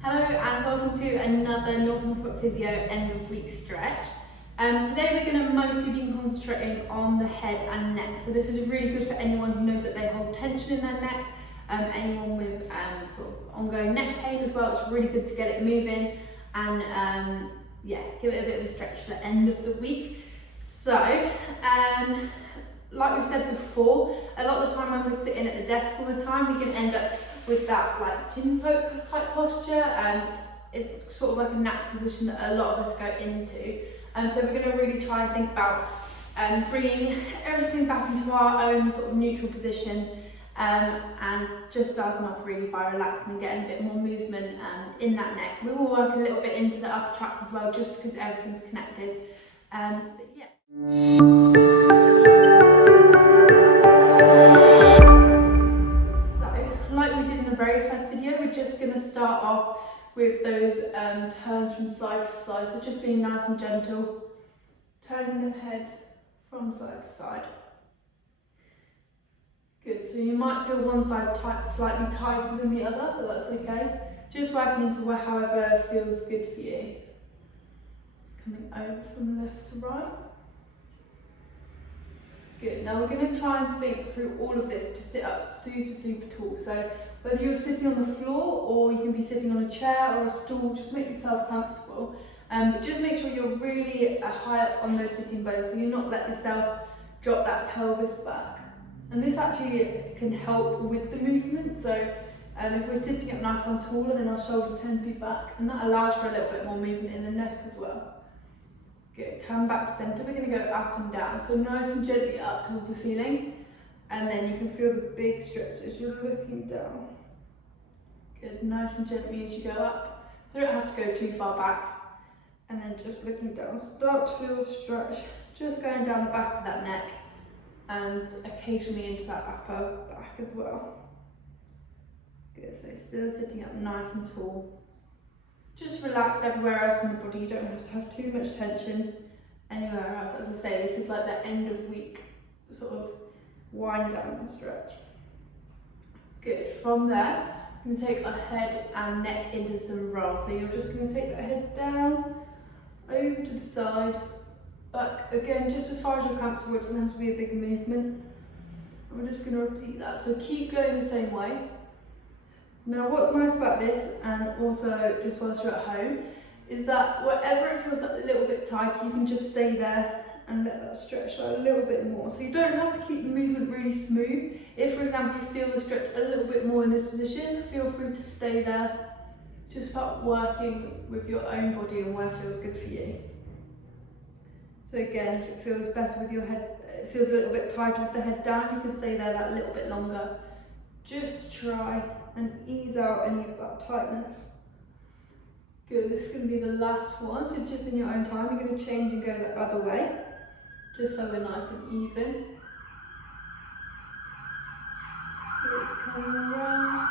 Hello and welcome to another Northern Foot Physio end of week stretch. Today we're going to mostly be concentrating on the head and neck. So this is really good for anyone who knows that they hold tension in their neck, anyone with sort of ongoing neck pain as well. It's really good to get it moving and give it a bit of a stretch for the end of the week. So like we've said before, a lot of the time when we're sitting at the desk all the time, we can end up with that like chin poke type posture. It's sort of like a natural position that a lot of us go into. So we're going to really try and think about bringing everything back into our own sort of neutral position and just starting off really by relaxing and getting a bit more movement in that neck. We will work a little bit into the upper traps as well, just because everything's connected. But yeah. Very first video, we're just going to start off with those turns from side to side, so just being nice and gentle, turning the head from side to side. Good, so you might feel one side slightly tighter than the other, but that's okay. Just working into however feels good for you. It's coming over from left to right. Good, now we're going to try and think through all of this to sit up super tall. So whether you're sitting on the floor or you can be sitting on a chair or a stool, just make yourself comfortable. But just make sure you're really high up on those sitting bones, so you're not letting yourself drop that pelvis back. And this actually can help with the movement. So if we're sitting up nice and taller, then our shoulders tend to be back, and that allows for a little bit more movement in the neck as well. Good, come back to centre. We're going to go up and down, so nice and gently up towards the ceiling, and then you can feel the big stretch as you're looking down. Good, nice and gently as you go up, so you don't have to go too far back, and then just looking down, start to feel a stretch, just going down the back of that neck, and occasionally into that upper back as well. Good, so still sitting up nice and tall. Just relax everywhere else in the body, you don't have to have too much tension anywhere else. As I say, this is like the end of week sort of wind down and stretch. Good, from there, I'm going to take our head and neck into some rolls. So you're just going to take the head down, over to the side, back again, just as far as you're comfortable. It doesn't have to be a big movement. And we're just going to repeat that. So keep going the same way. Now what's nice about this, and also just whilst you're at home, is that wherever it feels a little bit tight, you can just stay there and let that stretch out a little bit more. So you don't have to keep the movement really smooth. If, for example, you feel the stretch a little bit more in this position, feel free to stay there. Just start working with your own body and where feels good for you. So again, if it feels better with your head, it feels a little bit tighter with the head down, you can stay there that little bit longer. Just to try and ease out any of that tightness. Good, this is going to be the last one, so just in your own time, you're going to change and go the other way, just so we're nice and even. Good, coming around.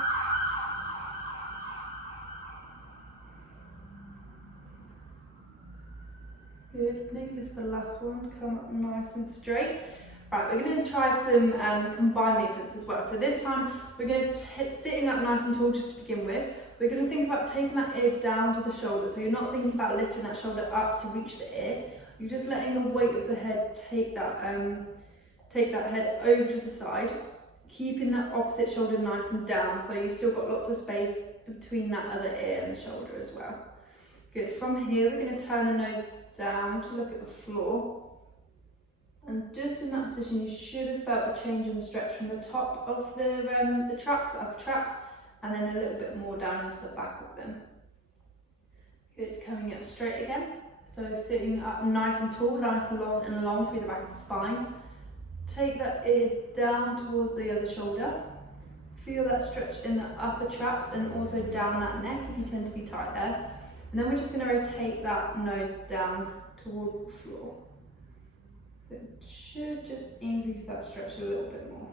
Good, make this the last one, come up nice and straight. Right, we're going to try some combined movements as well. So this time we're going to sitting up nice and tall just to begin with. We're going to think about taking that ear down to the shoulder. So you're not thinking about lifting that shoulder up to reach the ear. You're just letting the weight of the head take that head over to the side, keeping that opposite shoulder nice and down. So you've still got lots of space between that other ear and the shoulder as well. Good. From here, we're going to turn the nose down to look at the floor. And just in that position, you should have felt a change in the stretch from the top of the traps, the upper traps, and then a little bit more down into the back of them. Good, coming up straight again. So sitting up nice and tall, nice and long through the back of the spine. Take that ear down towards the other shoulder. Feel that stretch in the upper traps and also down that neck if you tend to be tight there. And then we're just going to rotate that nose down towards the floor. It should just increase that stretch a little bit more.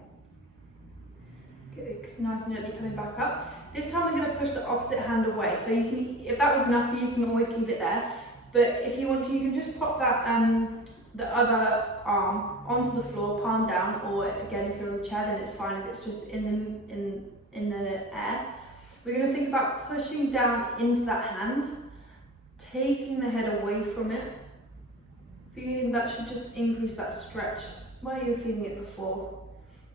Good, nice and gently coming back up. This time we're going to push the opposite hand away. So you can, if that was enough for you, you can always keep it there. But if you want to, you can just pop that the other arm onto the floor, palm down, or again if you're on a chair then it's fine if it's just in the air. We're going to think about pushing down into that hand, taking the head away from it, feeling that should just increase that stretch where you're feeling it before,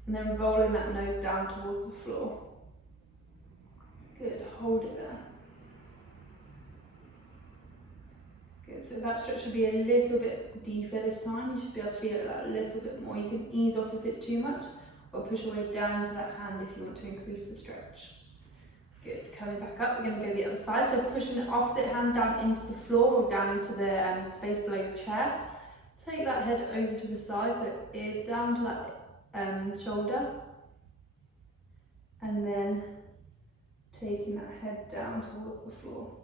and then rolling that nose down towards the floor. Good, hold it there. Good, so that stretch should be a little bit deeper this time. You should be able to feel it that a little bit more. You can ease off if it's too much, or push away down to that hand if you want to increase the stretch. Good, coming back up, we're going to go the other side. So pushing the opposite hand down into the floor or down into the space below the chair. Take that head over to the side, so ear down to that shoulder. And then taking that head down towards the floor.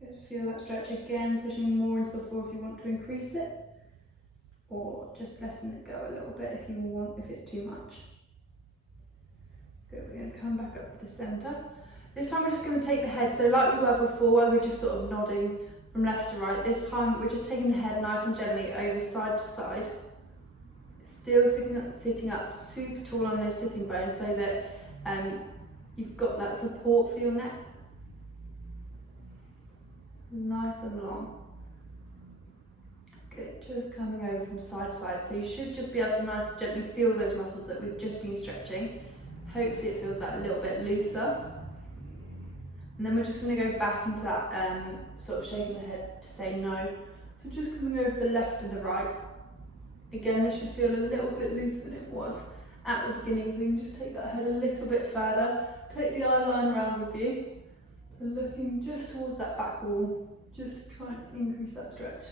Good, feel that stretch again, pushing more into the floor if you want to increase it. Or just letting it go a little bit if it's too much. Good, we're going to come back up to the centre. This time we're just going to take the head, so like we were before where we're just sort of nodding from left to right, this time we're just taking the head nice and gently over side to side. Still sitting up super tall on those sitting bones so that you've got that support for your neck. Nice and long. Good, just coming over from side to side. So you should just be able to nice and gently feel those muscles that we've just been stretching. Hopefully it feels that a little bit looser. And then we're just going to go back into that sort of shaking the head to say no. So just coming over the left and the right. Again, this should feel a little bit looser than it was at the beginning. So you can just take that head a little bit further. Take the eye line around with you. So looking just towards that back wall. Just try and increase that stretch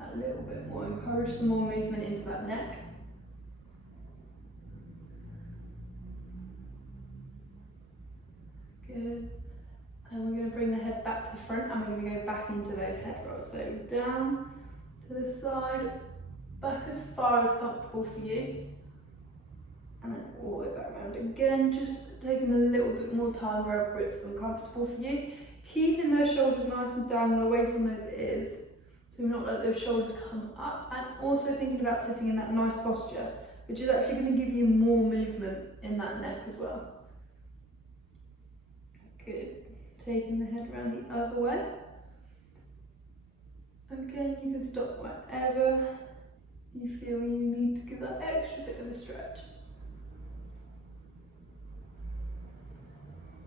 a little bit more. Encourage some more movement into that neck. Good. And we're going to bring the head back to the front and we're going to go back into those head rolls. So down to the side, back as far as comfortable for you. And then all the way back around again, just taking a little bit more time wherever it's uncomfortable for you. Keeping those shoulders nice and down and away from those ears. So not let those shoulders come up. And also thinking about sitting in that nice posture, which is actually going to give you more movement in that neck as well. Good. Taking the head around the other way. Again, you can stop wherever you feel you need to give that extra bit of a stretch.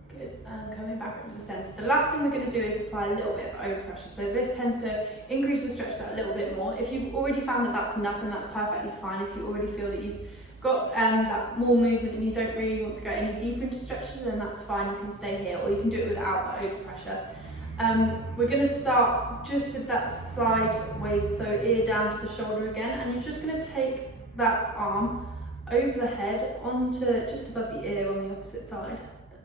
Good, and coming back up to the centre. The last thing we're going to do is apply a little bit of overpressure. So this tends to increase the stretch that little bit more. If you've already found that that's enough, then that's perfectly fine. If you already feel that you've got that more movement and you don't really want to go any deeper into stretches, then that's fine, you can stay here, or you can do it without that overpressure. We're going to start just with that sideways, so ear down to the shoulder again, and you're just going to take that arm over the head onto just above the ear on the opposite side,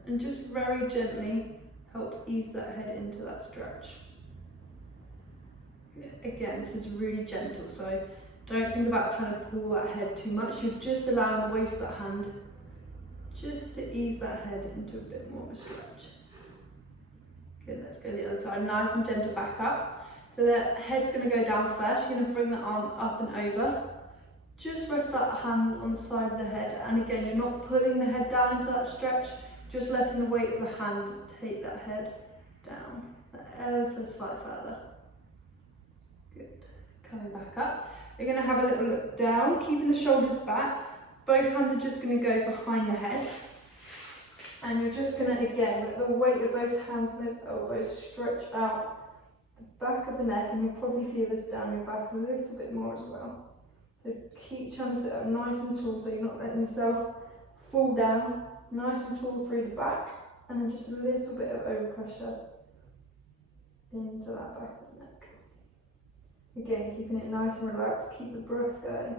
and just very gently help ease that head into that stretch. Again, this is really gentle, so don't think about trying to pull that head too much. You're just allowing the weight of that hand just to ease that head into a bit more of a stretch. Good, let's go the other side. Nice and gentle back up. So the head's going to go down first. You're going to bring the arm up and over. Just rest that hand on the side of the head. And again, you're not pulling the head down into that stretch, just letting the weight of the hand take that head down ever so slightly further. Good. Coming back up. We're going to have a little look down, keeping the shoulders back. Both hands are just going to go behind the head. And you're just going to, again, let the weight of those hands and those elbows stretch out the back of the neck, and you'll probably feel this down your back a little bit more as well. So keep trying to sit up nice and tall so you're not letting yourself fall down. Nice and tall through the back, and then just a little bit of overpressure into that back of the neck. Again, keeping it nice and relaxed, keep the breath going.